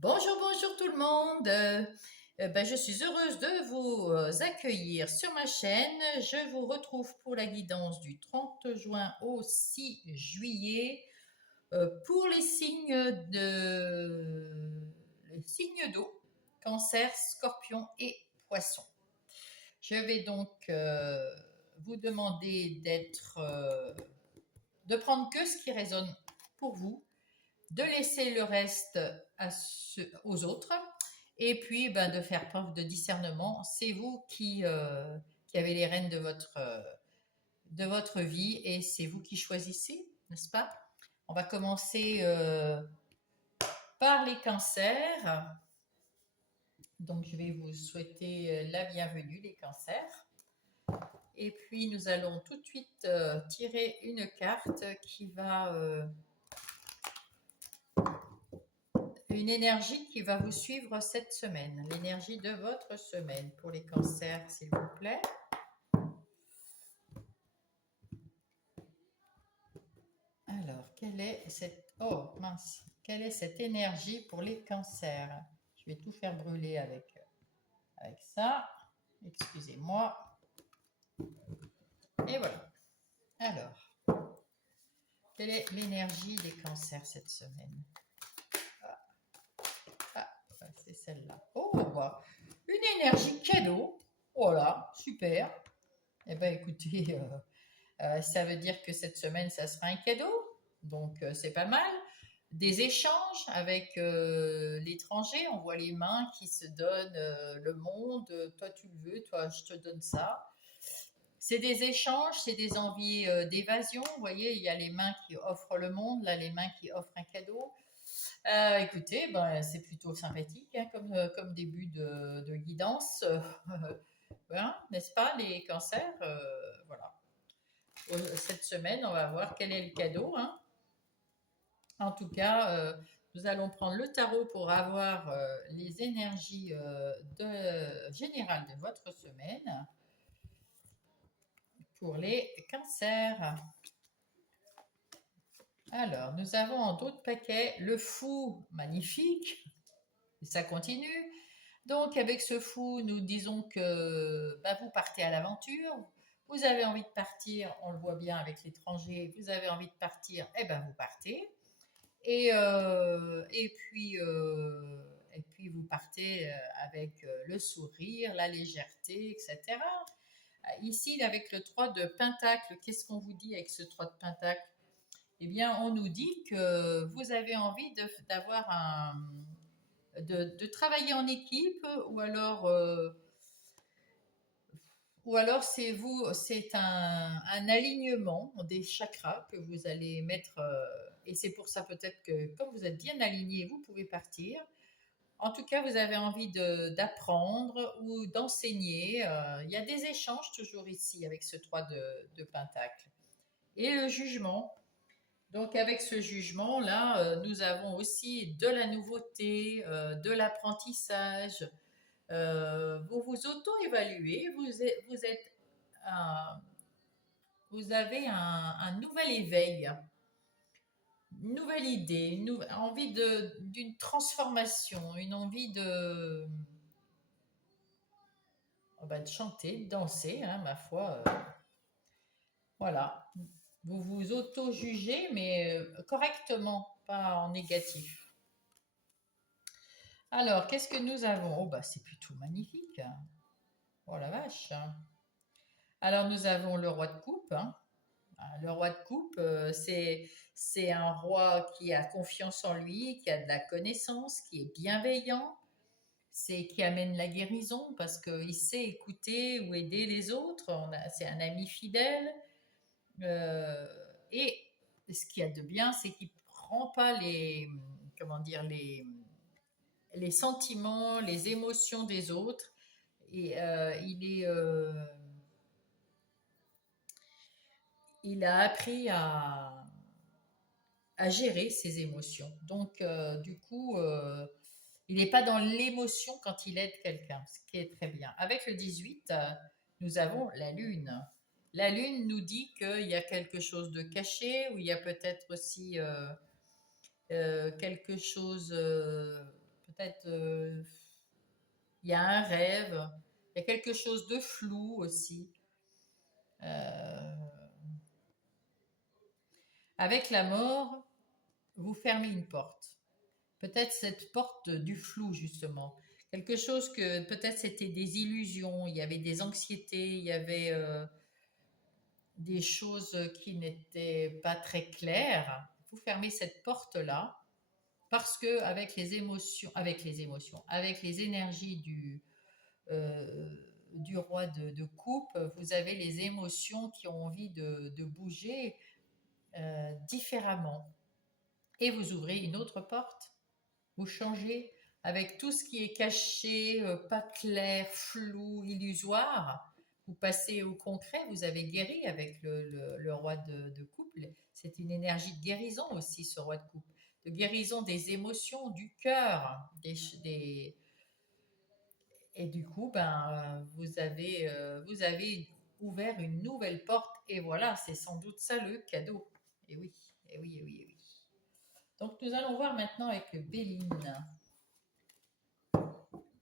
Bonjour, bonjour tout le monde. Je suis heureuse de vous accueillir sur ma chaîne. Je vous retrouve pour la guidance du 30 juin au 6 juillet pour les signes d'eau, cancer, scorpion et poisson. Je vais donc vous demander de prendre que ce qui résonne pour vous, de laisser le reste aux autres et puis de faire preuve de discernement. C'est vous qui avez les rênes de votre vie et c'est vous qui choisissez, n'est-ce pas? On va commencer par les cancers. Donc, je vais vous souhaiter la bienvenue, les cancers. Et puis, nous allons tout de suite tirer une carte qui va une énergie qui va vous suivre cette semaine, l'énergie de votre semaine pour les cancers, s'il vous plaît. Alors, quelle est cette énergie pour les cancers? Je vais tout faire brûler avec ça. Excusez-moi. Et voilà. Alors, quelle est l'énergie des cancers cette semaine? C'est celle-là. Oh, une énergie cadeau. Voilà, super. Eh bien, écoutez, ça veut dire que cette semaine, ça sera un cadeau. Donc, c'est pas mal. Des échanges avec l'étranger. On voit les mains qui se donnent le monde. Toi, tu le veux. Toi, je te donne ça. C'est des échanges, c'est des envies d'évasion. Vous voyez, il y a les mains qui offrent le monde, là, les mains qui offrent un cadeau. Écoutez, c'est plutôt sympathique hein, comme début de guidance. Hein, n'est-ce pas, les cancers voilà. Cette semaine, on va voir quel est le cadeau. Hein. En tout cas, nous allons prendre le tarot pour avoir les énergies générales de votre semaine pour les cancers. Alors, nous avons en d'autres paquets le fou magnifique, et ça continue. Donc, avec ce fou, nous disons que vous partez à l'aventure. Vous avez envie de partir, on le voit bien avec l'étranger, vous avez envie de partir, vous partez. Et puis vous partez avec le sourire, la légèreté, etc. Ici, avec le 3 de Pentacle, qu'est-ce qu'on vous dit avec ce 3 de Pentacle? Eh bien, on nous dit que vous avez envie de travailler en équipe ou alors c'est un alignement des chakras que vous allez mettre, et c'est pour ça peut-être que comme vous êtes bien aligné, vous pouvez partir. En tout cas, vous avez envie d'apprendre ou d'enseigner. Il y a des échanges toujours ici avec ce 3 de Pentacle. Et le jugement. Donc avec ce jugement-là, nous avons aussi de la nouveauté, de l'apprentissage. Vous vous auto-évaluez, euh, vous avez un nouvel éveil, une nouvelle idée, envie d'une transformation, une envie de chanter, de danser, hein, ma foi. Voilà. Vous vous auto-jugez, mais correctement, pas en négatif. Alors, qu'est-ce que nous avons? C'est plutôt magnifique. Oh la vache. Alors, nous avons le roi de coupe. Hein. Le roi de coupe, c'est un roi qui a confiance en lui, qui a de la connaissance, qui est bienveillant, qui amène la guérison parce qu'il sait écouter ou aider les autres. C'est un ami fidèle. Euh, et ce qu'il y a de bien, c'est qu'il prend pas comment dire, les sentiments, les émotions des autres. Et il a appris à gérer ses émotions. Donc, du coup, il n'est pas dans l'émotion quand il aide quelqu'un, ce qui est très bien. Avec le 18, nous avons la Lune. La Lune nous dit qu'il y a quelque chose de caché, ou il y a peut-être aussi quelque chose, peut-être il y a un rêve, il y a quelque chose de flou aussi. Euh, avec la mort, vous fermez une porte. Peut-être cette porte du flou, justement. Quelque chose que peut-être c'était des illusions, il y avait des anxiétés, il y avait des choses qui n'étaient pas très claires. Vous fermez cette porte-là parce que avec les énergies du roi de coupe, vous avez les émotions qui ont envie de bouger différemment. Et vous ouvrez une autre porte, vous changez avec tout ce qui est caché, pas clair, flou, illusoire. Vous passez au concret, vous avez guéri avec le roi de coupe. C'est une énergie de guérison aussi, ce roi de coupe. De guérison des émotions, du cœur, et du coup, vous avez ouvert une nouvelle porte. Et voilà, c'est sans doute ça le cadeau. Et oui, et oui, et oui, et oui. Donc nous allons voir maintenant avec Béline.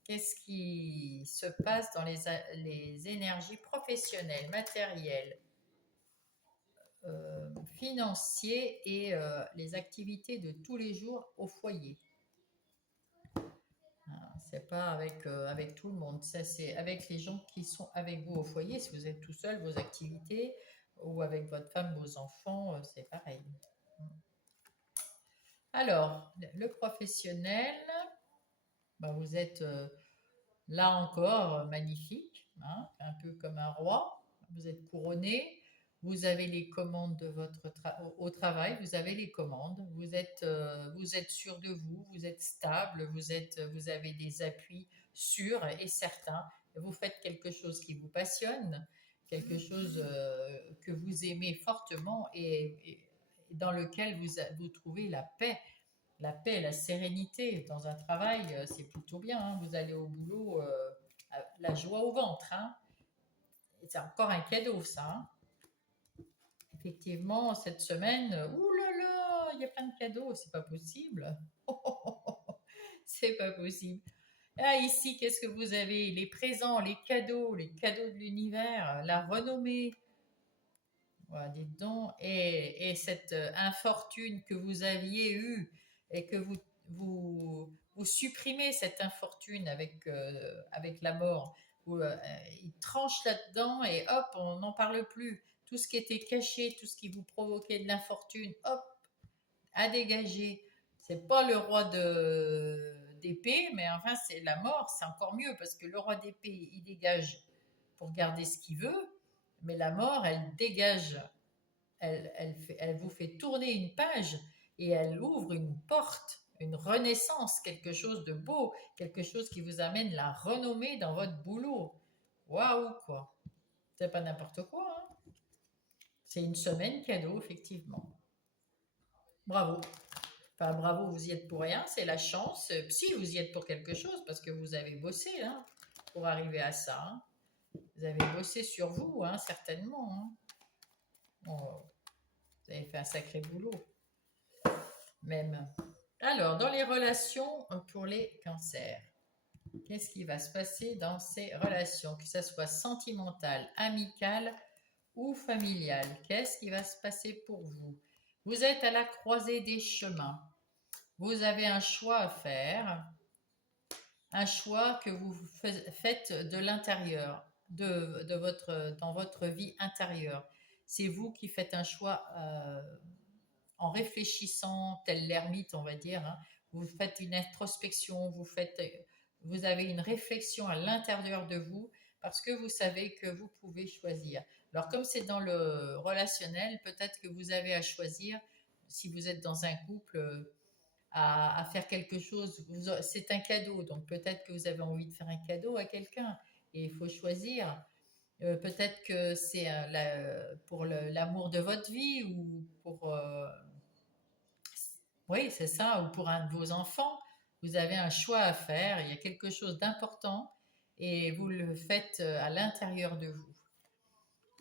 Qu'est-ce qui se passe dans les énergies professionnelles, matérielles, financières et les activités de tous les jours au foyer. C'est pas avec tout le monde, ça c'est avec les gens qui sont avec vous au foyer. Si vous êtes tout seul, vos activités, ou avec votre femme, vos enfants, c'est pareil. Alors, le professionnel, vous êtes là encore magnifique, hein, un peu comme un roi. Vous êtes couronné, vous avez les commandes de au travail, vous avez les commandes, vous êtes sûr de vous, vous êtes stable, vous avez des appuis sûrs et certains. Vous faites quelque chose qui vous passionne, quelque chose que vous aimez fortement et dans lequel vous trouvez la paix. La paix, la sérénité dans un travail, c'est plutôt bien, hein. Vous allez au boulot, la joie au ventre, hein. C'est encore un cadeau, ça, hein. Effectivement, cette semaine, ouh là là, il y a plein de cadeaux, c'est pas possible. C'est pas possible. Ah, ici, qu'est-ce que vous avez? Les présents, les cadeaux de l'univers, la renommée. Voilà, dites donc. Et cette infortune que vous aviez eue et que vous supprimez cette infortune avec la mort. Il tranche là-dedans et hop, on n'en parle plus. Tout ce qui était caché, tout ce qui vous provoquait de l'infortune, hop, à dégager. C'est pas le roi d'épée, mais enfin, c'est la mort, c'est encore mieux parce que le roi d'épée, il dégage pour garder ce qu'il veut, mais la mort, elle dégage, elle vous fait tourner une page et elle ouvre une porte, une renaissance, quelque chose de beau, quelque chose qui vous amène la renommée dans votre boulot. Waouh, quoi. C'est pas n'importe quoi, hein. C'est une semaine cadeau, effectivement. Bravo. Enfin, bravo, vous y êtes pour rien, c'est la chance. Si, vous y êtes pour quelque chose, parce que vous avez bossé hein, pour arriver à ça. Hein. Vous avez bossé sur vous, hein, certainement. Hein. Bon, vous avez fait un sacré boulot, même. Alors, dans les relations pour les cancers, qu'est-ce qui va se passer dans ces relations, que ce soit sentimentale, amicale ou familiale? Qu'est-ce qui va se passer pour vous? Vous êtes à la croisée des chemins. Vous avez un choix à faire, un choix que vous faites de l'intérieur, dans votre vie intérieure. C'est vous qui faites un choix en réfléchissant, tel l'ermite, on va dire. Hein. Vous faites une introspection, vous avez une réflexion à l'intérieur de vous parce que vous savez que vous pouvez choisir. Alors comme c'est dans le relationnel, peut-être que vous avez à choisir, si vous êtes dans un couple, à faire quelque chose. C'est un cadeau, donc peut-être que vous avez envie de faire un cadeau à quelqu'un et il faut choisir. Peut-être que c'est pour l'amour de votre vie ou pour... oui, c'est ça, ou pour un de vos enfants. Vous avez un choix à faire, il y a quelque chose d'important et vous le faites à l'intérieur de vous.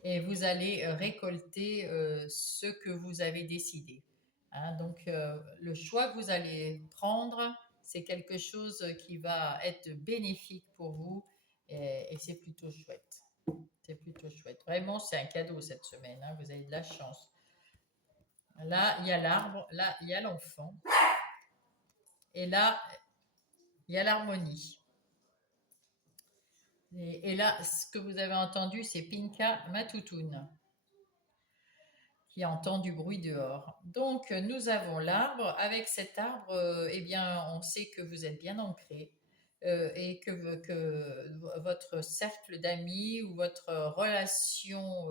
Et vous allez récolter ce que vous avez décidé. Hein, donc le choix que vous allez prendre, c'est quelque chose qui va être bénéfique pour vous et c'est plutôt chouette. C'est plutôt chouette. Vraiment, c'est un cadeau cette semaine, hein, vous avez de la chance. Là, il y a l'arbre, là, il y a l'enfant et là, il y a l'harmonie. Et là, ce que vous avez entendu, c'est Pinka Matoutoun qui entend du bruit dehors. Donc, nous avons l'arbre. Avec cet arbre, eh bien, on sait que vous êtes bien ancré et que votre cercle d'amis ou votre relation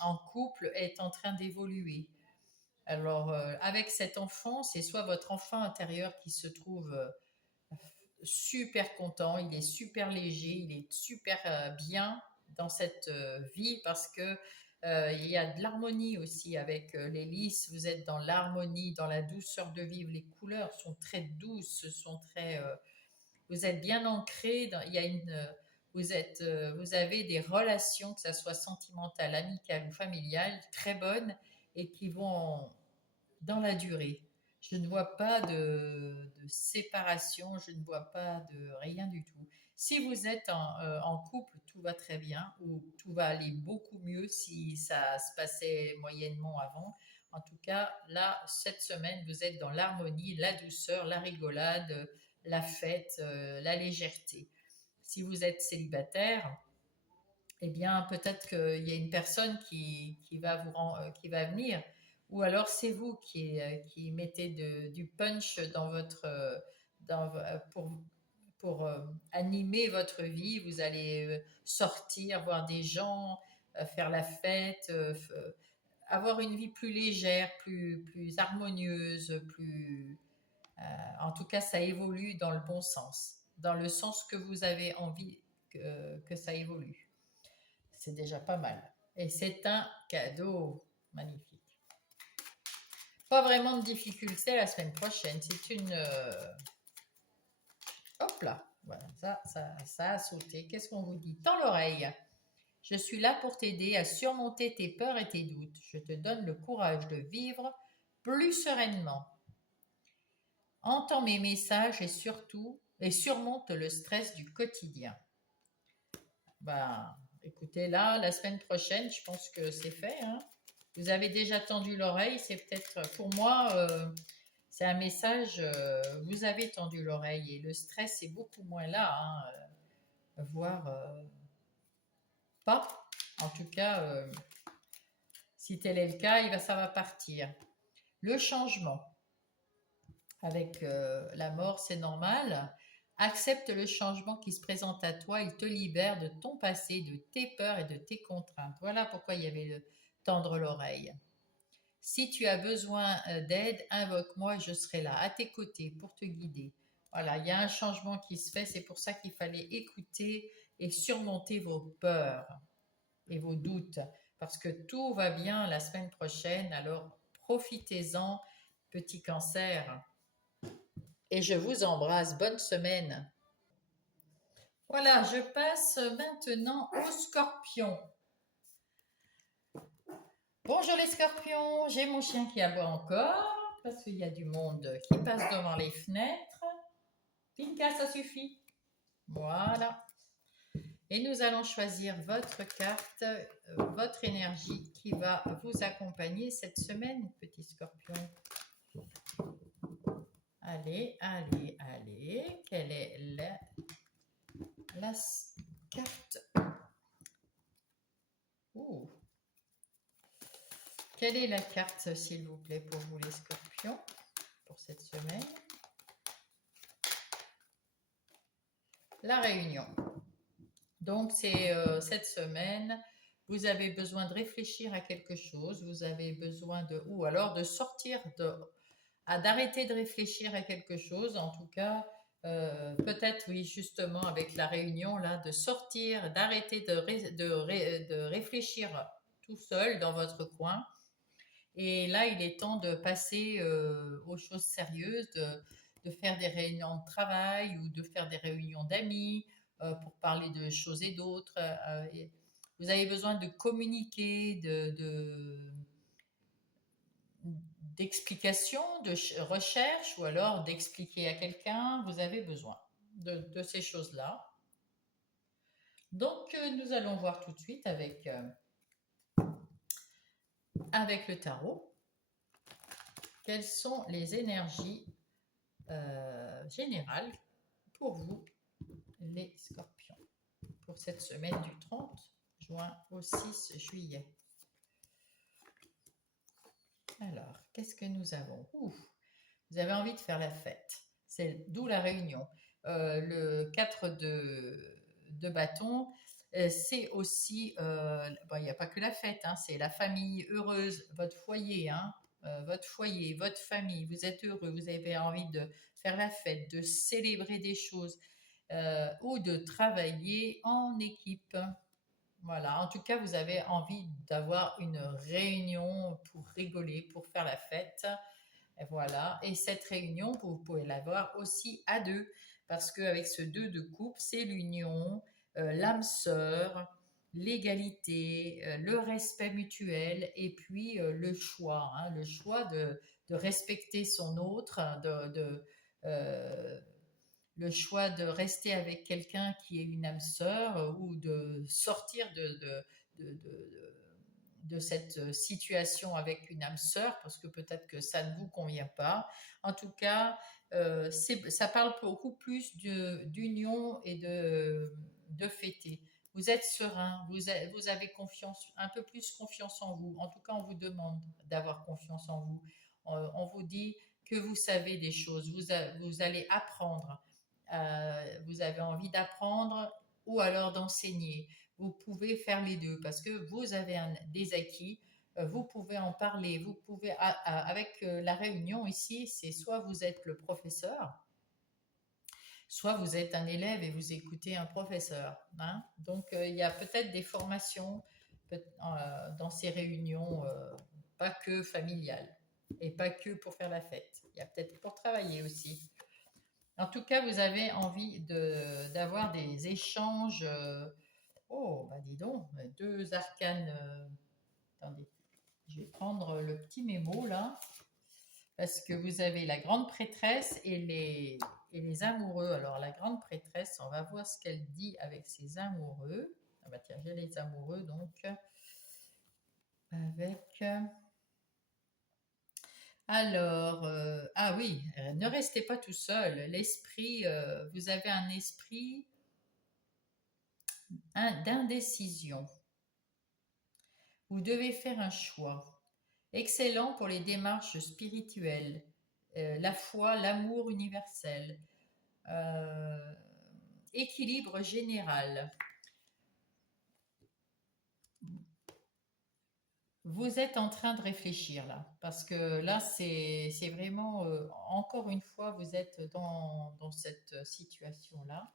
en couple est en train d'évoluer. Alors, avec cet enfant, c'est soit votre enfant intérieur qui se trouve super content, il est super léger, il est super bien dans cette vie parce que il y a de l'harmonie aussi avec les lys. Vous êtes dans l'harmonie, dans la douceur de vivre. Les couleurs sont très douces, sont très. Vous êtes bien ancré. Il y a vous avez des relations, que ce soit sentimentales, amicales ou familiales, très bonnes et qui vont dans la durée. Je ne vois pas de séparation, je ne vois pas de rien du tout. Si vous êtes en couple, tout va très bien, ou tout va aller beaucoup mieux si ça se passait moyennement avant. En tout cas, là, cette semaine, vous êtes dans l'harmonie, la douceur, la rigolade, la fête, la légèreté. Si vous êtes célibataire, eh bien, peut-être qu'il y a une personne qui va venir, ou alors c'est vous qui mettez du punch dans pour animer votre vie. Vous allez sortir, voir des gens, faire la fête, avoir une vie plus légère, plus harmonieuse, en tout cas, ça évolue dans le bon sens, dans le sens que vous avez envie que ça évolue. C'est déjà pas mal. Et c'est un cadeau magnifique. Pas vraiment de difficulté la semaine prochaine. C'est une... Hop là. Voilà, ça a sauté. Qu'est-ce qu'on vous dit? Dans l'oreille. Je suis là pour t'aider à surmonter tes peurs et tes doutes. Je te donne le courage de vivre plus sereinement. Entends mes messages et surmonte le stress du quotidien. Ben, écoutez, là, la semaine prochaine, je pense que c'est fait, hein. Vous avez déjà tendu l'oreille, c'est peut-être, pour moi, c'est un message, vous avez tendu l'oreille et le stress est beaucoup moins là, hein, voire pas. En tout cas, si tel est le cas, ça va partir. Le changement avec la mort, c'est normal. Accepte le changement qui se présente à toi, il te libère de ton passé, de tes peurs et de tes contraintes. Voilà pourquoi il y avait le tendre l'oreille. Si tu as besoin d'aide, invoque-moi, je serai là à tes côtés pour te guider. Voilà, il y a un changement qui se fait, c'est pour ça qu'il fallait écouter et surmonter vos peurs et vos doutes, parce que tout va bien la semaine prochaine, alors profitez-en, petit cancer. Et je vous embrasse. Bonne semaine. Voilà, je passe maintenant aux scorpions. Bonjour les scorpions, j'ai mon chien qui aboie encore parce qu'il y a du monde qui passe devant les fenêtres. Pinka, ça suffit. Voilà. Et nous allons choisir votre carte, votre énergie qui va vous accompagner cette semaine, petit scorpion. Allez, allez, allez. Quelle est la carte? Ouh. Quelle est la carte, s'il vous plaît, pour vous les scorpions, pour cette semaine? La réunion. Donc, c'est cette semaine, vous avez besoin de réfléchir à quelque chose, vous avez besoin ou alors de sortir, d'arrêter de réfléchir à quelque chose, en tout cas, peut-être, oui, justement, avec la réunion, là, de sortir, d'arrêter de réfléchir tout seul dans votre coin. Et là, il est temps de passer aux choses sérieuses, de faire des réunions de travail ou de faire des réunions d'amis pour parler de choses et d'autres. Vous avez besoin de communiquer, d'explication, de recherche ou alors d'expliquer à quelqu'un, vous avez besoin de ces choses-là. Donc, nous allons voir tout de suite avec le tarot quelles sont les énergies générales pour vous, les scorpions, pour cette semaine du 30 juin au 6 juillet. Alors, qu'est-ce que nous avons? Vous avez envie de faire la fête. C'est d'où la réunion. Le 4 de bâton, c'est aussi, il n'y a pas que la fête, hein, c'est la famille heureuse, votre foyer, hein, votre foyer, votre famille. Vous êtes heureux, vous avez envie de faire la fête, de célébrer des choses ou de travailler en équipe. Voilà, en tout cas, vous avez envie d'avoir une réunion pour rigoler, pour faire la fête. Et voilà, et cette réunion, vous pouvez l'avoir aussi à deux, parce qu'avec ce 2 de coupe, c'est l'union, l'âme sœur, l'égalité, le respect mutuel, et puis le choix, hein, le choix de respecter son autre, euh, le choix de rester avec quelqu'un qui est une âme sœur ou de sortir de cette situation avec une âme sœur, parce que peut-être que ça ne vous convient pas. En tout cas, ça parle beaucoup plus d'union et de fêter. Vous êtes serein, vous avez confiance, un peu plus confiance en vous. En tout cas, on vous demande d'avoir confiance en vous. On vous dit que vous savez des choses, vous allez apprendre. Vous avez envie d'apprendre ou alors d'enseigner. Vous pouvez faire les deux parce que vous avez des acquis, vous pouvez en parler, vous pouvez, avec la réunion ici, c'est soit vous êtes le professeur, soit vous êtes un élève et vous écoutez un professeur, hein. Donc il y a peut-être des formations dans ces réunions, pas que familiales et pas que pour faire la fête. Il y a peut-être pour travailler aussi. En tout cas, vous avez envie d'avoir des échanges. Oh, bah dis donc, deux arcanes. Attendez, je vais prendre le petit mémo là, parce que vous avez la grande prêtresse et les amoureux. Alors, la grande prêtresse, on va voir ce qu'elle dit avec ses amoureux. Ah bah tiens, j'ai les amoureux donc. Avec. Alors, ah oui, ne restez pas tout seul. L'esprit, vous avez un esprit d'indécision. Vous devez faire un choix. Excellent pour les démarches spirituelles, la foi, l'amour universel, euh, équilibre général. Vous êtes en train de réfléchir là, parce que là, c'est vraiment, encore une fois, vous êtes dans cette situation-là.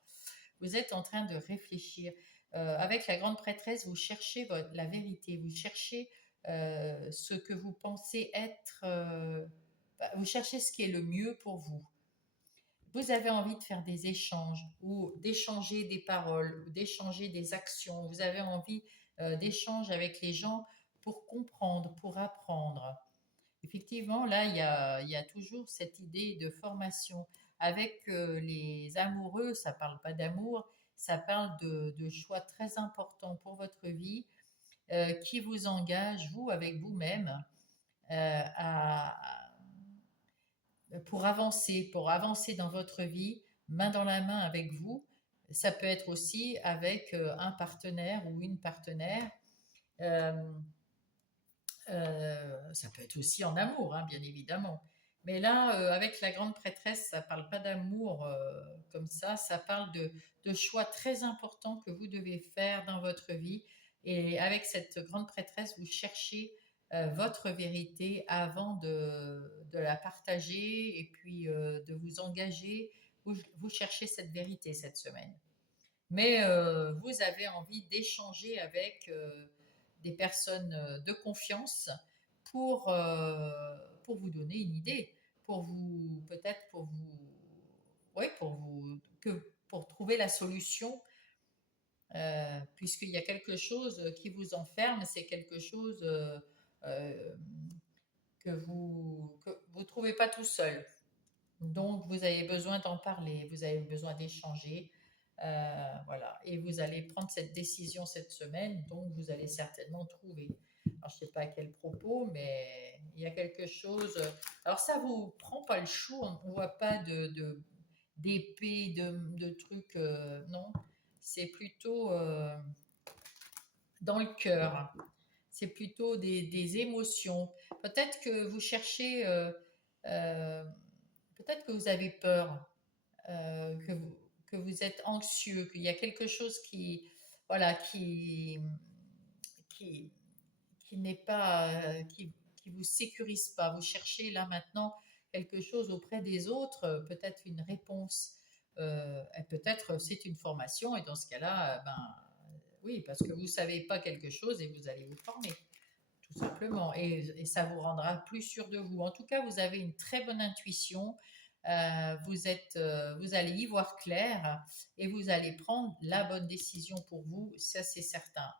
Vous êtes en train de réfléchir. Avec la grande prêtresse, vous cherchez la vérité, vous cherchez ce que vous pensez être, vous cherchez ce qui est le mieux pour vous. Vous avez envie de faire des échanges ou d'échanger des paroles ou d'échanger des actions. Vous avez envie d'échanger avec les gens pour comprendre, pour apprendre. Effectivement, là, il y a toujours cette idée de formation. Avec les amoureux, ça ne parle pas d'amour, ça parle de choix très importants pour votre vie qui vous engagent, vous, avec vous-même, à, pour avancer dans votre vie, main dans la main avec vous. Ça peut être aussi avec un partenaire ou une partenaire. Euh, Ça peut être aussi en amour, hein, bien évidemment. Mais là, avec la grande prêtresse, ça ne parle pas d'amour comme ça parle de choix très importants que vous devez faire dans votre vie. Et avec cette grande prêtresse, vous cherchez votre vérité avant de la partager et puis de vous engager. Vous cherchez cette vérité cette semaine. Mais vous avez envie d'échanger avec des personnes de confiance pour vous donner une idée, pour vous, peut-être pour vous, ouais, pour trouver la solution, puisqu'il y a quelque chose qui vous enferme, c'est quelque chose que trouvez pas tout seul. Donc, vous avez besoin d'en parler, vous avez besoin d'échanger. Voilà. Et vous allez prendre cette décision cette semaine, donc vous allez certainement trouver. Alors, je ne sais pas à quel propos, mais il y a quelque chose. Alors, ça vous prend pas le chou, on ne voit pas d'épée, de trucs, non. C'est plutôt dans le cœur. C'est plutôt des émotions. Peut-être que vous cherchez, euh, peut-être que vous avez peur, que vous êtes anxieux, qu'il y a quelque chose voilà, qui, qui n'est pas, qui vous sécurise pas. Vous cherchez là maintenant quelque chose auprès des autres, peut-être une réponse, et peut-être c'est une formation, et dans ce cas-là, ben oui, parce que vous savez pas quelque chose et vous allez vous former tout simplement. Et ça vous rendra plus sûr de vous. En tout cas, vous avez une très bonne intuition. Vous allez y voir clair et vous allez prendre la bonne décision pour vous. Ça, c'est certain.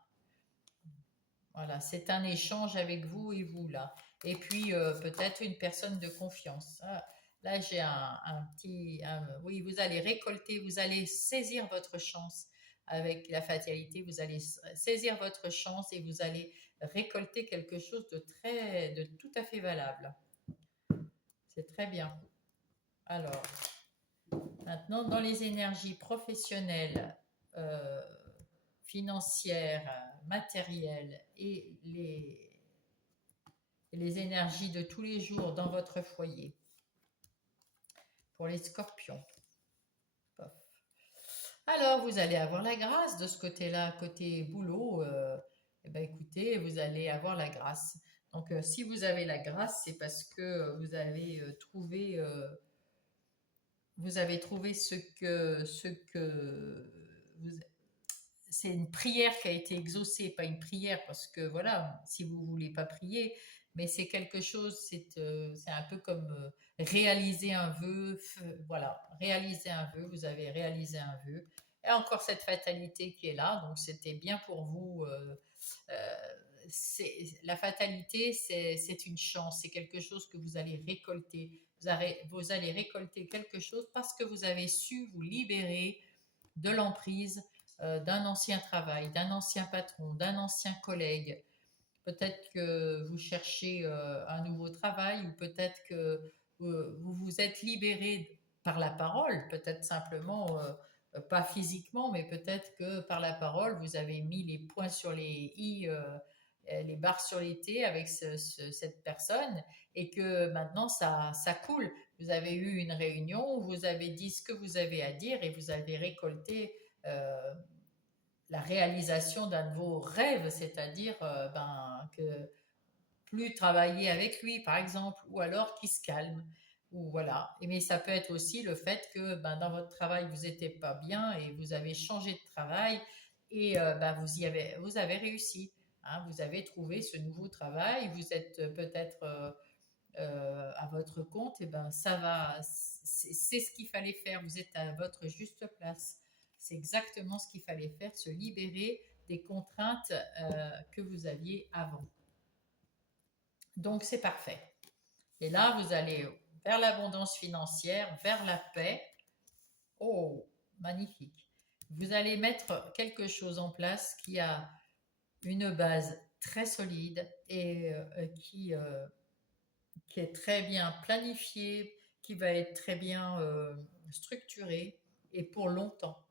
Voilà, c'est un échange avec vous et vous là. Et puis peut-être une personne de confiance. Ah, là, j'ai un petit. Oui, vous allez récolter, vous allez saisir votre chance avec la fatalité. Vous allez saisir votre chance et vous allez récolter quelque chose de tout à fait valable. C'est très bien. Alors, maintenant, dans les énergies professionnelles, euh, financières, matérielles et les énergies de tous les jours dans votre foyer, pour les scorpions. Pof. Alors, vous allez avoir la grâce de ce côté-là, côté boulot. Eh ben, écoutez, vous allez avoir la grâce. Donc, si vous avez la grâce, c'est parce que vous avez trouvé ce que vous, c'est une prière qui a été exaucée, pas une prière parce que voilà, si vous voulez pas prier, mais c'est quelque chose, c'est un peu comme réaliser un vœu, voilà, réaliser un vœu, vous avez réalisé un vœu. Et encore cette fatalité qui est là, donc c'était bien pour vous. Euh, la fatalité, c'est une chance, c'est quelque chose que vous allez récolter. Vous allez récolter quelque chose parce que vous avez su vous libérer de l'emprise d'un ancien travail, d'un ancien patron, d'un ancien collègue. Peut-être que vous cherchez un nouveau travail ou peut-être que vous vous êtes libéré par la parole, peut-être simplement, pas physiquement, mais peut-être que par la parole, vous avez mis les points sur les i, les barres sur les t avec cette personne et que maintenant ça coule. Vous avez eu une réunion où vous avez dit ce que vous avez à dire et vous avez récolté euh, la réalisation d'un de vos rêves, c'est-à-dire que plus travailler avec lui, par exemple, ou alors qu'il se calme. Ou voilà. Mais ça peut être aussi le fait que dans votre travail, vous n'étiez pas bien et vous avez changé de travail et vous avez réussi. Hein, vous avez trouvé ce nouveau travail, vous êtes peut-être à votre compte, et ben ça va, c'est ce qu'il fallait faire. Vous êtes à votre juste place. C'est exactement ce qu'il fallait faire, se libérer des contraintes que vous aviez avant. Donc c'est parfait. Et là, vous allez vers l'abondance financière, vers la paix. Oh, magnifique. Vous allez mettre quelque chose en place qui a une base très solide et qui est très bien planifié, qui va être très bien structuré et pour longtemps.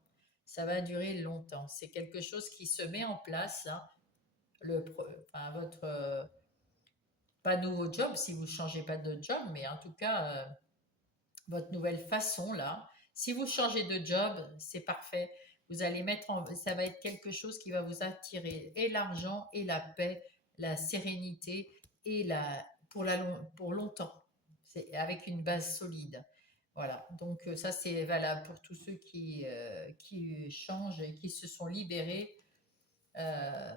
Ça va durer longtemps. C'est quelque chose qui se met en place, hein, votre pas nouveau job si vous ne changez pas de job, mais en tout cas votre nouvelle façon là. Si vous changez de job, c'est parfait. Vous allez ça va être quelque chose qui va vous attirer et l'argent et la paix, la sérénité et pour longtemps. C'est avec une base solide. Voilà. Donc ça c'est valable pour tous ceux qui changent et qui se sont libérés euh,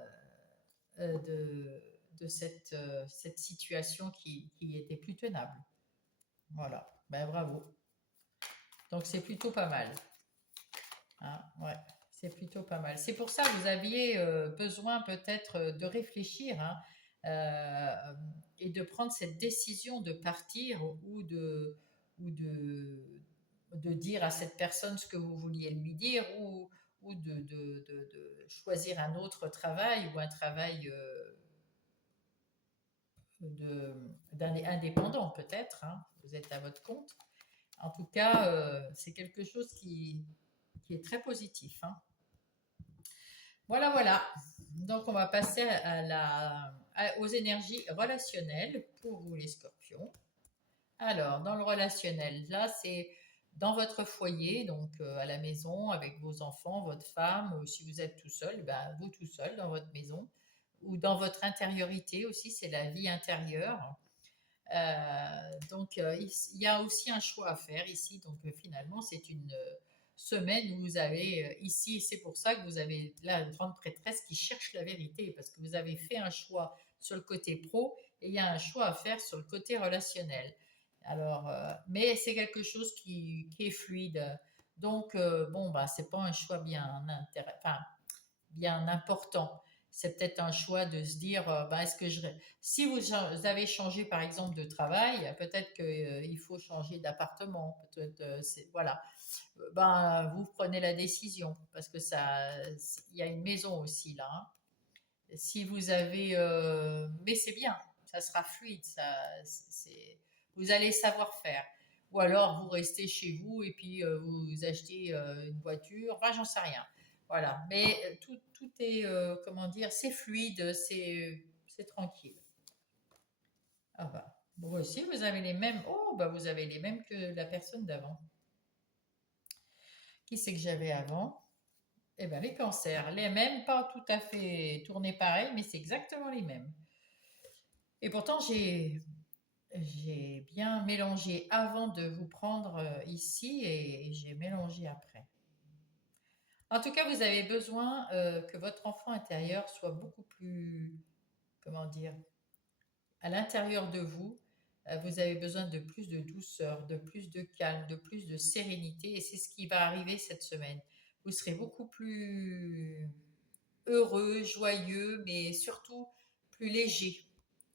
de cette situation qui était plus tenable. Voilà. Ben bravo. Donc c'est plutôt pas mal. Hein, ouais, c'est plutôt pas mal. C'est pour ça que vous aviez besoin peut-être de réfléchir, hein, euh, et de prendre cette décision de partir ou de dire à cette personne ce que vous vouliez lui dire ou de choisir un autre travail ou un travail indépendant peut-être, hein, vous êtes à votre compte. En tout cas, c'est quelque chose qui est très positif, hein. Voilà, voilà. Donc, on va passer aux énergies relationnelles pour vous, les scorpions. Alors, dans le relationnel, là, c'est dans votre foyer, donc à la maison, avec vos enfants, votre femme, ou si vous êtes tout seul, ben, vous tout seul dans votre maison, ou dans votre intériorité aussi, c'est la vie intérieure. Donc, il y a aussi un choix à faire ici. Donc, finalement, c'est une semaine où vous avez ici, c'est pour ça que vous avez là une grande prêtresse qui cherche la vérité, parce que vous avez fait un choix sur le côté pro et il y a un choix à faire sur le côté relationnel. Alors, mais c'est quelque chose qui est fluide. Donc, bon, bah, c'est pas un choix enfin, bien important. C'est peut-être un choix de se dire, ben, est-ce que si vous avez changé par exemple de travail, peut-être qu'il faut changer d'appartement, peut-être, voilà, ben, vous prenez la décision parce que il y a une maison aussi là, hein. Si vous avez, mais c'est bien, ça sera fluide, vous allez savoir faire. Ou alors vous restez chez vous et puis vous achetez une voiture, enfin j'en sais rien. Voilà, mais tout est, comment dire, c'est fluide, c'est tranquille. Ah bah, vous aussi, vous avez les mêmes, oh bah vous avez les mêmes que la personne d'avant. Qui c'est que j'avais avant? Eh bien, les cancers, les mêmes, pas tout à fait tournés pareil, mais c'est exactement les mêmes. Et pourtant, j'ai bien mélangé avant de vous prendre ici et j'ai mélangé après. En tout cas, vous avez besoin que votre enfant intérieur soit beaucoup plus, comment dire, à l'intérieur de vous. Vous avez besoin de plus de douceur, de plus de calme, de plus de sérénité et c'est ce qui va arriver cette semaine. Vous serez beaucoup plus heureux, joyeux, mais surtout plus léger.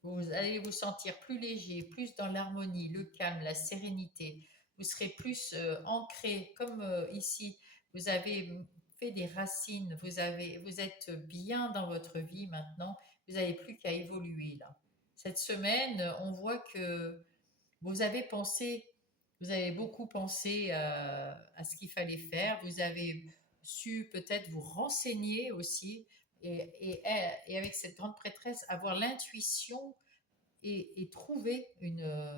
Vous allez vous sentir plus léger, plus dans l'harmonie, le calme, la sérénité. Vous serez plus ancré, comme ici. Vous avez fait des racines, vous êtes bien dans votre vie maintenant. Vous n'avez plus qu'à évoluer là. Cette semaine, on voit que vous avez pensé, vous avez beaucoup pensé à ce qu'il fallait faire. Vous avez su peut-être vous renseigner aussi et avec cette grande prêtresse, avoir l'intuition et trouver une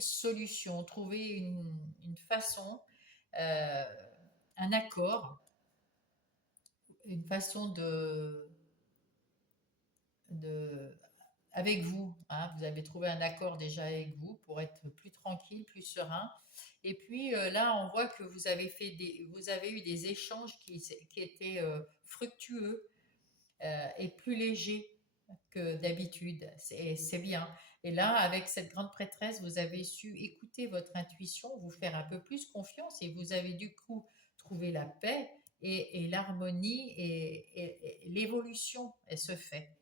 solution, trouver une façon, euh, un accord, une façon de avec vous, hein. Vous avez trouvé un accord déjà avec vous pour être plus tranquille, plus serein. Et puis là, on voit que vous avez eu des échanges qui étaient fructueux et plus légers que d'habitude. C'est bien. Et là, avec cette grande prêtresse, vous avez su écouter votre intuition, vous faire un peu plus confiance et vous avez du coup trouvé la paix et l'harmonie et l'évolution, elle se fait.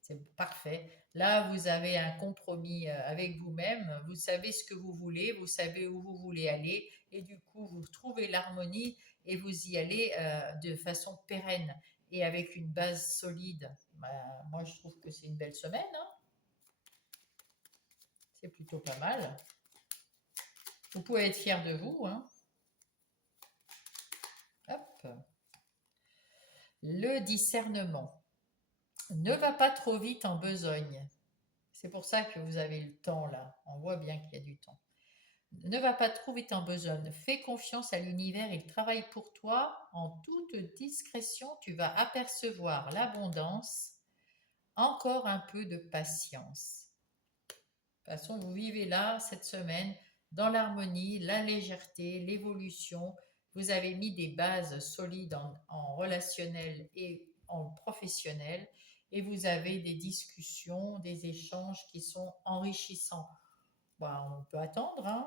C'est parfait. Là, vous avez un compromis avec vous-même. Vous savez ce que vous voulez, vous savez où vous voulez aller, et du coup, vous trouvez l'harmonie et vous y allez de façon pérenne et avec une base solide. Bah, moi, je trouve que c'est une belle semaine, hein. C'est plutôt pas mal. Vous pouvez être fier de vous, hein. Hop. Le discernement. Ne va pas trop vite en besogne. C'est pour ça que vous avez le temps là. On voit bien qu'il y a du temps. Ne va pas trop vite en besogne. Fais confiance à l'univers, il travaille pour toi. En toute discrétion, tu vas apercevoir l'abondance. Encore un peu de patience. De toute façon, vous vivez là cette semaine dans l'harmonie, la légèreté, l'évolution. Vous avez mis des bases solides en relationnel et en professionnel et vous avez des discussions, des échanges qui sont enrichissants. Bah, on peut attendre, hein,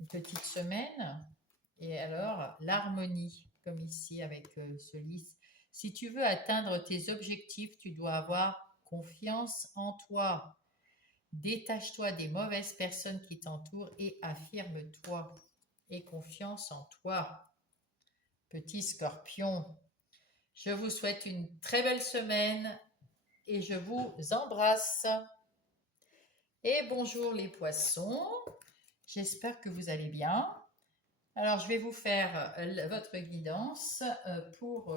une petite semaine. Et alors, l'harmonie, comme ici avec ce lys, Si tu veux atteindre tes objectifs, tu dois avoir confiance en toi. Détache-toi des mauvaises personnes qui t'entourent et affirme-toi. Et confiance en toi. Petit scorpion, je vous souhaite une très belle semaine et je vous embrasse. Et bonjour les poissons, j'espère que vous allez bien. Alors je vais vous faire votre guidance pour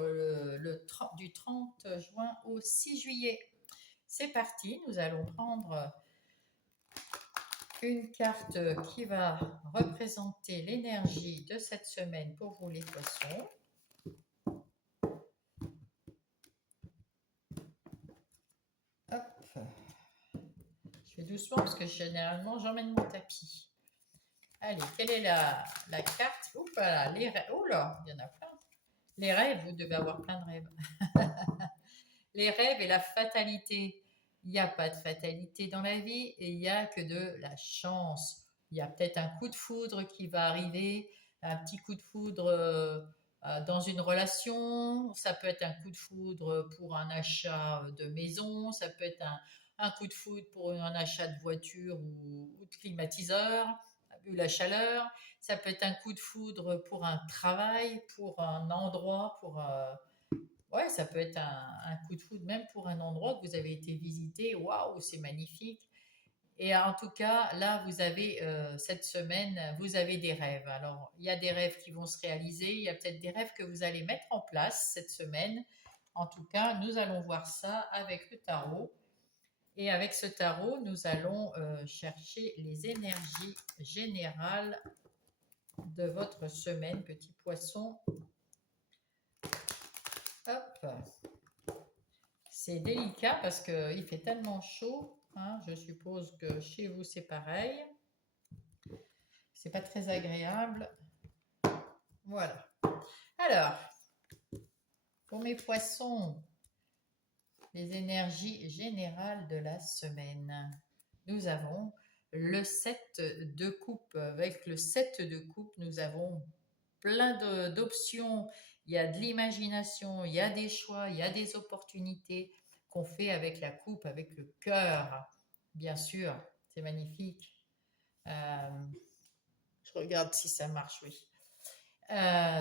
du 30 juin au 6 juillet. C'est parti, nous allons prendre une carte qui va représenter l'énergie de cette semaine pour vous les poissons. Hop. Je fais doucement parce que généralement j'emmène mon tapis. Allez, quelle est la carte? Oups, là, les rêves. Oh là, il y en a plein. Les rêves, vous devez avoir plein de rêves. Les rêves et la fatalité. Il n'y a pas de fatalité dans la vie et il n'y a que de la chance. Il y a peut-être un coup de foudre qui va arriver, un petit coup de foudre dans une relation. Ça peut être un coup de foudre pour un achat de maison. Ça peut être un coup de foudre pour un achat de voiture ou de climatiseur, vu la chaleur. Ça peut être un coup de foudre pour un travail, pour un endroit, ouais, ça peut être un coup de foudre même pour un endroit que vous avez été visiter. Waouh, c'est magnifique. Et en tout cas, là, vous avez cette semaine, vous avez des rêves. Alors, il y a des rêves qui vont se réaliser. Il y a peut-être des rêves que vous allez mettre en place cette semaine. En tout cas, nous allons voir ça avec le tarot. Et avec ce tarot, nous allons chercher les énergies générales de votre semaine, petit poisson. Hop. C'est délicat parce qu'il fait tellement chaud, hein, je suppose que chez vous c'est pareil. C'est pas très agréable. Voilà. Alors, pour mes poissons, les énergies générales de la semaine. Nous avons le 7 de coupe. Avec le 7 de coupe, nous avons plein d'options. Il y a de l'imagination, il y a des choix, il y a des opportunités qu'on fait avec la coupe, avec le cœur. Bien sûr, c'est magnifique. Je regarde si ça marche, oui.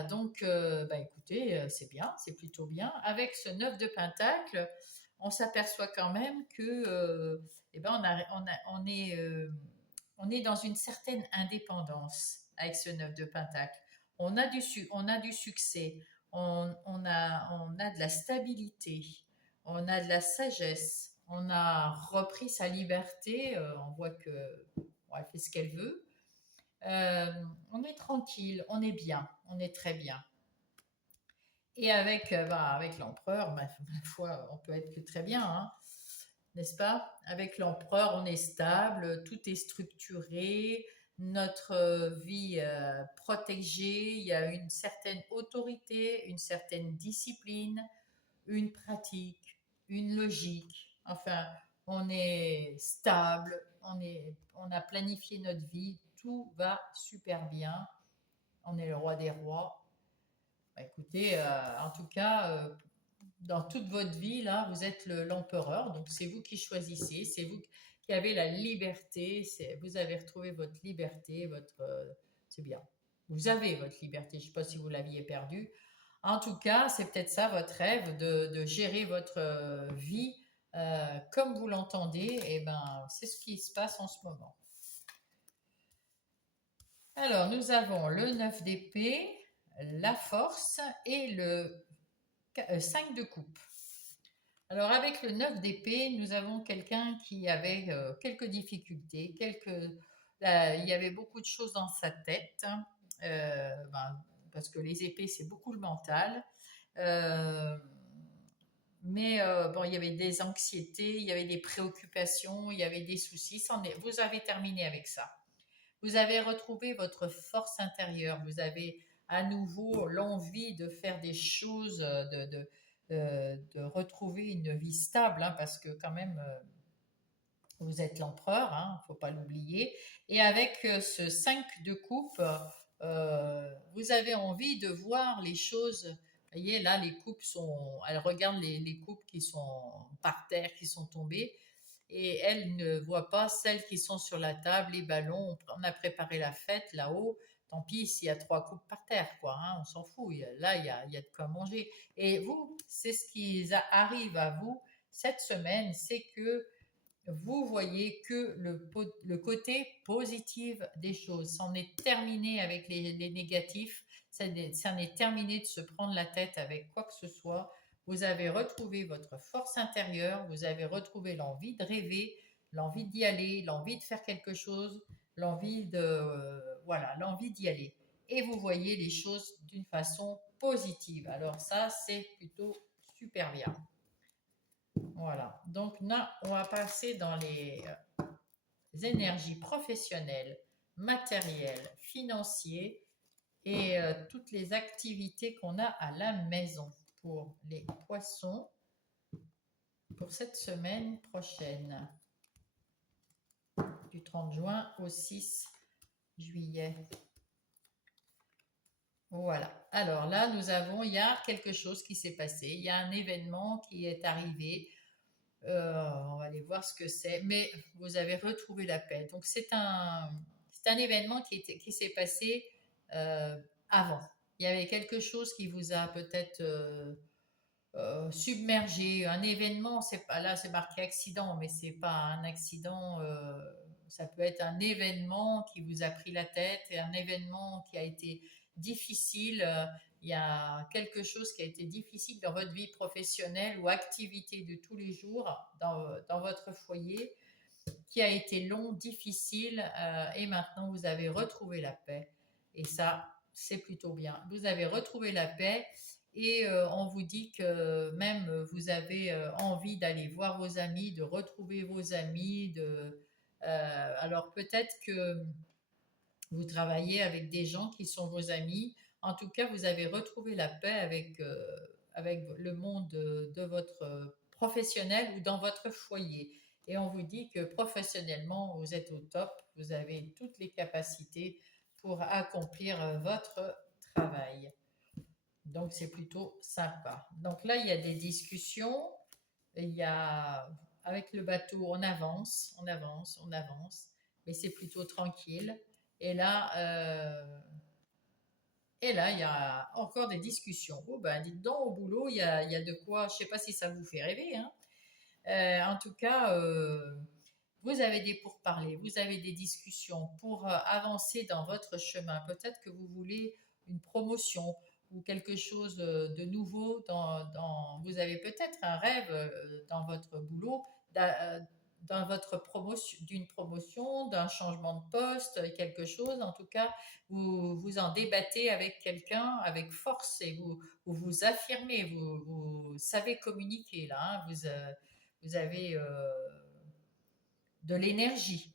Donc, écoutez, c'est bien, c'est plutôt bien. Avec ce 9 de Pentacle, on s'aperçoit quand même que, eh ben, on est dans une certaine indépendance avec ce 9 de Pentacle. On a du succès, on a de la stabilité, on a de la sagesse, on a repris sa liberté, on voit que bon, elle fait ce qu'elle veut. Euh, on est tranquille, on est bien, on est très bien. Et avec l'empereur, ma foi, on peut être que très bien, hein, n'est-ce pas? Avec l'empereur, on est stable, tout est structuré, notre vie protégée, il y a une certaine autorité, une certaine discipline, une pratique, une logique. Enfin, on est stable, on a planifié notre vie, tout va super bien. On est le roi des rois. Bah, écoutez, en tout cas, dans toute votre vie, là, vous êtes l'empereur, donc c'est vous qui choisissez, c'est vous qui avez la liberté, vous avez retrouvé votre liberté, c'est bien. Vous avez votre liberté, je ne sais pas si vous l'aviez perdue. En tout cas, c'est peut-être ça votre rêve, de gérer votre vie comme vous l'entendez, et ben, c'est ce qui se passe en ce moment. Alors, nous avons le 9 d'épée, la force et le 5 de coupe. Alors, avec le 9 d'épée, nous avons quelqu'un qui avait quelques difficultés, il y avait beaucoup de choses dans sa tête, parce que les épées, c'est beaucoup le mental. Euh, mais il y avait des anxiétés, il y avait des préoccupations, il y avait des soucis. Vous avez terminé avec ça. Vous avez retrouvé votre force intérieure. Vous avez à nouveau l'envie de faire des choses, de retrouver une vie stable, hein, parce que quand même, vous êtes l'empereur, il ne faut pas l'oublier. Et avec ce 5 de coupe, vous avez envie de voir les choses Vous voyez, là, les coupes sont... Elle regarde les coupes qui sont par terre, qui sont tombées, et elle ne voit pas celles qui sont sur la table, les ballons. On a préparé la fête là-haut. Tant pis s'il y a 3 coupes par terre, quoi. Hein, on s'en fout. Là, il y a de quoi manger. Et vous, c'est ce qui arrive à vous cette semaine, c'est que vous voyez que le côté positif des choses. C'en est terminé avec les négatifs, c'en est terminé de se prendre la tête avec quoi que ce soit. Vous avez retrouvé votre force intérieure, vous avez retrouvé l'envie de rêver, l'envie d'y aller, l'envie de faire quelque chose, l'envie de voilà, l'envie d'y aller. Et vous voyez les choses d'une façon positive. Alors ça, c'est plutôt super bien. Voilà. Donc là, on va passer dans les énergies professionnelles, matérielles, financières et toutes les activités qu'on a à la maison pour les poissons pour cette semaine prochaine, du 30 juin au 6 juillet. Voilà. Alors là, il y a quelque chose qui s'est passé. Il y a un événement qui est arrivé. On va aller voir ce que c'est. Mais vous avez retrouvé la paix. Donc c'est un événement qui s'est passé euh, avant. Il y avait quelque chose qui vous a peut-être submergé. Un événement, c'est pas là, c'est marqué accident, mais c'est pas un accident. Ça peut être un événement qui vous a pris la tête et un événement qui a été difficile. Il y a quelque chose qui a été difficile dans votre vie professionnelle ou activité de tous les jours dans votre foyer, qui a été long, difficile, et maintenant vous avez retrouvé la paix. Et ça, c'est plutôt bien. Vous avez retrouvé la paix et on vous dit que même vous avez envie d'aller voir vos amis, de retrouver vos amis. Alors peut-être que vous travaillez avec des gens qui sont vos amis. En tout cas, vous avez retrouvé la paix avec le monde de votre professionnel ou dans votre foyer. Et on vous dit que professionnellement, vous êtes au top, vous avez toutes les capacités pour accomplir votre travail. Donc, c'est plutôt sympa. Donc là, il y a des discussions. Il y a, avec le bateau, on avance, on avance, on avance, mais c'est plutôt tranquille. Et là, euh, et là, il y a encore des discussions. Oh ben, dites donc, au boulot, il y a de quoi. Je ne sais pas si ça vous fait rêver, hein. En tout cas, vous avez des pourparlers, vous avez des discussions pour avancer dans votre chemin. Peut-être que vous voulez une promotion ou quelque chose de nouveau. Vous avez peut-être un rêve dans votre boulot, dans votre promotion, d'une promotion, d'un changement de poste, quelque chose. En tout cas, vous en débattez avec quelqu'un avec force et vous affirmez, vous savez communiquer là. Hein. Vous avez de l'énergie.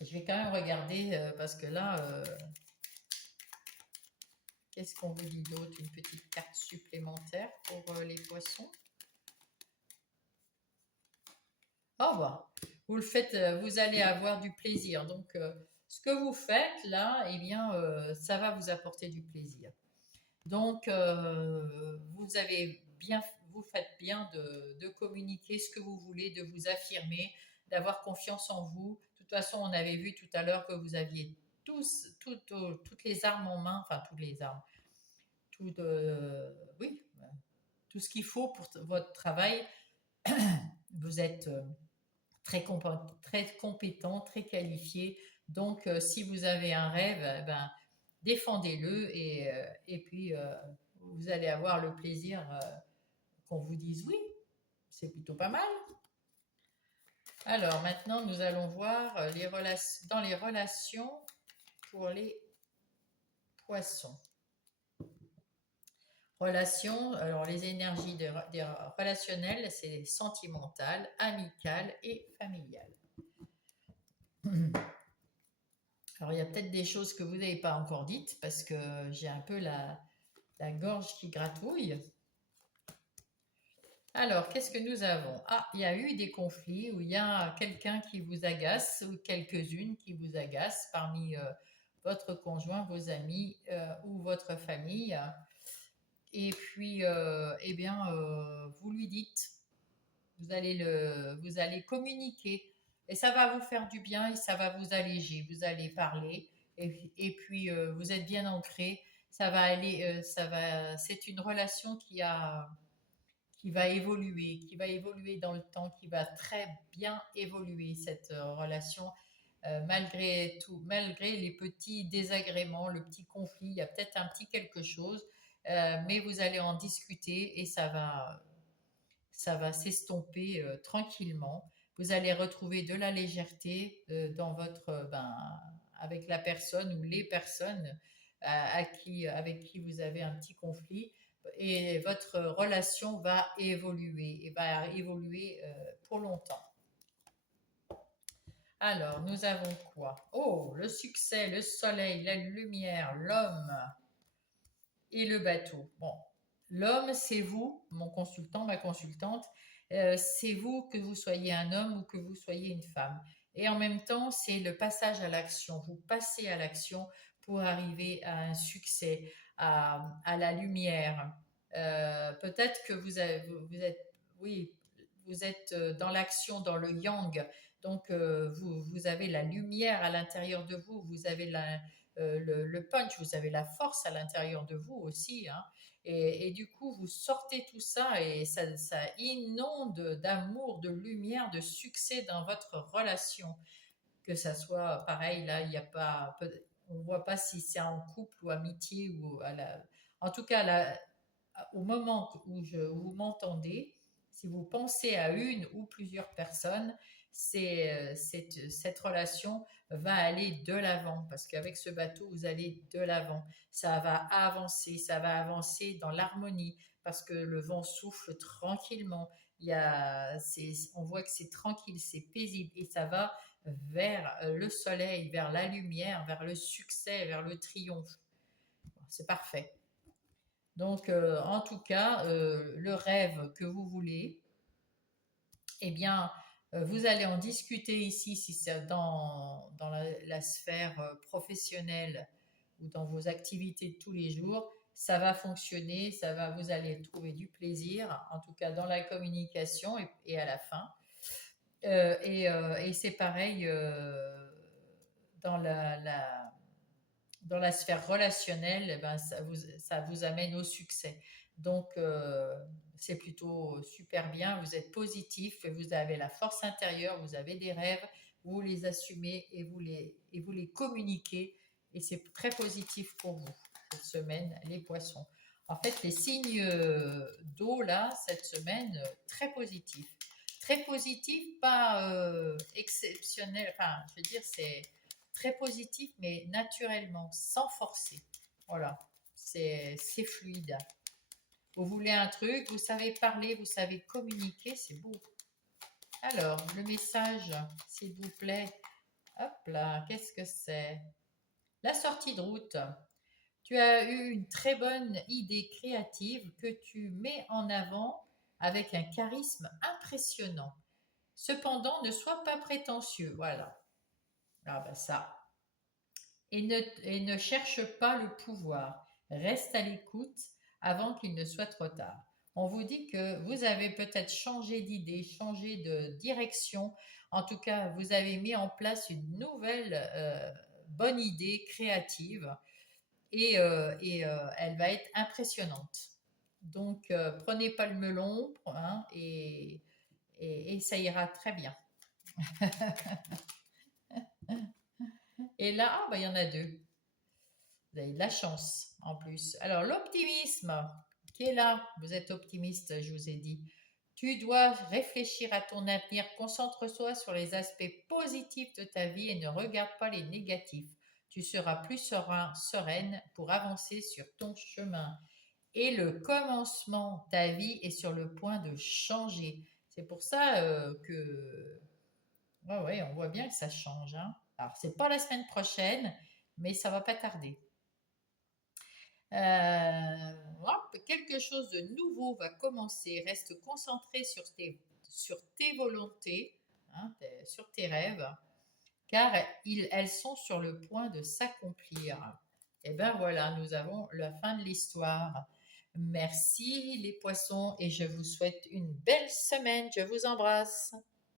Je vais quand même regarder parce que là, qu'est-ce qu'on vous dit d'autre? Une petite carte supplémentaire pour les poissons. Oh bah, vous le faites, vous allez avoir du plaisir. Donc, ce que vous faites là, eh bien, ça va vous apporter du plaisir. Donc, vous faites bien de communiquer ce que vous voulez, de vous affirmer, d'avoir confiance en vous. De toute façon, on avait vu tout à l'heure que vous aviez toutes les armes en main, enfin toutes les armes, tout, oui, tout ce qu'il faut pour votre travail. Vous êtes très compétent, très qualifié. Donc, si vous avez un rêve, eh ben, défendez-le et puis vous allez avoir le plaisir qu'on vous dise oui. C'est plutôt pas mal. Alors maintenant, nous allons voir dans les relations pour les poissons. Relations, alors les énergies des relationnelles, c'est sentimentales, amicales et familiales. Alors il y a peut-être des choses que vous n'avez pas encore dites parce que j'ai un peu la gorge qui gratouille. Alors, qu'est-ce que nous avons? Ah, il y a eu des conflits où il y a quelqu'un qui vous agace ou quelques-unes qui vous agacent parmi votre conjoint, vos amis ou votre famille. Et puis, eh bien, vous lui dites, vous allez communiquer. Et ça va vous faire du bien et ça va vous alléger. Vous allez parler et puis vous êtes bien ancré. Ça va aller, c'est une relation qui va évoluer dans le temps, qui va très bien évoluer cette relation malgré tout, malgré les petits désagréments, le petit conflit. Il y a peut-être un petit quelque chose, mais vous allez en discuter et ça va s'estomper tranquillement. Vous allez retrouver de la légèreté dans votre, avec la personne ou les personnes avec qui vous avez un petit conflit et votre relation va évoluer et va évoluer pour longtemps. Alors, nous avons quoi? Oh, le succès, le soleil, la lumière, l'homme et le bateau. Bon, l'homme, c'est vous, mon consultant, ma consultante. C'est vous, que vous soyez un homme ou que vous soyez une femme. Et en même temps, c'est le passage à l'action. Vous passez à l'action pour arriver à un succès, à la lumière. Peut-être que vous êtes, oui, vous êtes dans l'action, dans le yang. Donc, vous avez la lumière à l'intérieur de vous. Vous avez le punch, vous avez la force à l'intérieur de vous aussi, hein. Et du coup, vous sortez tout ça et ça inonde d'amour, de lumière, de succès dans votre relation. Que ça soit pareil, là, il n'y a pas, on ne voit pas si c'est en couple ou amitié ou en tout cas, là, au moment où vous m'entendez, si vous pensez à une ou plusieurs personnes, cette relation va aller de l'avant parce qu'avec ce bateau, vous allez de l'avant. Ça va avancer dans l'harmonie parce que le vent souffle tranquillement. On voit que c'est tranquille, c'est paisible et ça va vers le soleil, vers la lumière, vers le succès, vers le triomphe. C'est parfait. Donc, en tout cas, le rêve que vous voulez, eh bien, vous allez en discuter ici si c'est dans la sphère professionnelle ou dans vos activités de tous les jours. Ça va fonctionner, vous allez trouver du plaisir, en tout cas dans la communication et à la fin. Et c'est pareil dans dans la sphère relationnelle, eh ben, ça vous amène au succès. Donc, c'est plutôt super bien. Vous êtes positif et vous avez la force intérieure, vous avez des rêves, vous les assumez et vous les communiquez. Et c'est très positif pour vous cette semaine, les poissons. En fait, les signes d'eau, là, cette semaine, très positifs. Très positif, pas exceptionnel. Enfin, je veux dire, c'est très positif, mais naturellement, sans forcer. Voilà, c'est fluide. Vous voulez un truc, vous savez parler, vous savez communiquer, c'est beau. Alors, le message, s'il vous plaît. Hop là, qu'est-ce que c'est? La sortie de route. Tu as eu une très bonne idée créative que tu mets en avant avec un charisme impressionnant. Cependant, ne sois pas prétentieux. Voilà. Ah ben ça. Et ne cherche pas le pouvoir. Reste à l'écoute avant qu'il ne soit trop tard. On vous dit que vous avez peut-être changé d'idée, changé de direction. En tout cas, vous avez mis en place une nouvelle bonne idée créative et elle va être impressionnante. Donc, prenez pas le melon hein, et ça ira très bien. Et là, ah, bah, il y en a deux. Vous avez de la chance en plus. Alors, l'optimisme qui est là, vous êtes optimiste, je vous ai dit. Tu dois réfléchir à ton avenir, concentre-toi sur les aspects positifs de ta vie et ne regarde pas les négatifs. Tu seras plus sereine pour avancer sur ton chemin. Et le commencement, ta vie est sur le point de changer. C'est pour ça que ouais, ouais, on voit bien que ça change. Hein. Alors, c'est pas la semaine prochaine, mais ça va pas tarder. Quelque chose de nouveau va commencer. Reste concentré sur tes volontés, hein, sur tes rêves, car elles sont sur le point de s'accomplir. Et bien voilà, nous avons la fin de l'histoire. Merci les poissons et je vous souhaite une belle semaine. Je vous embrasse.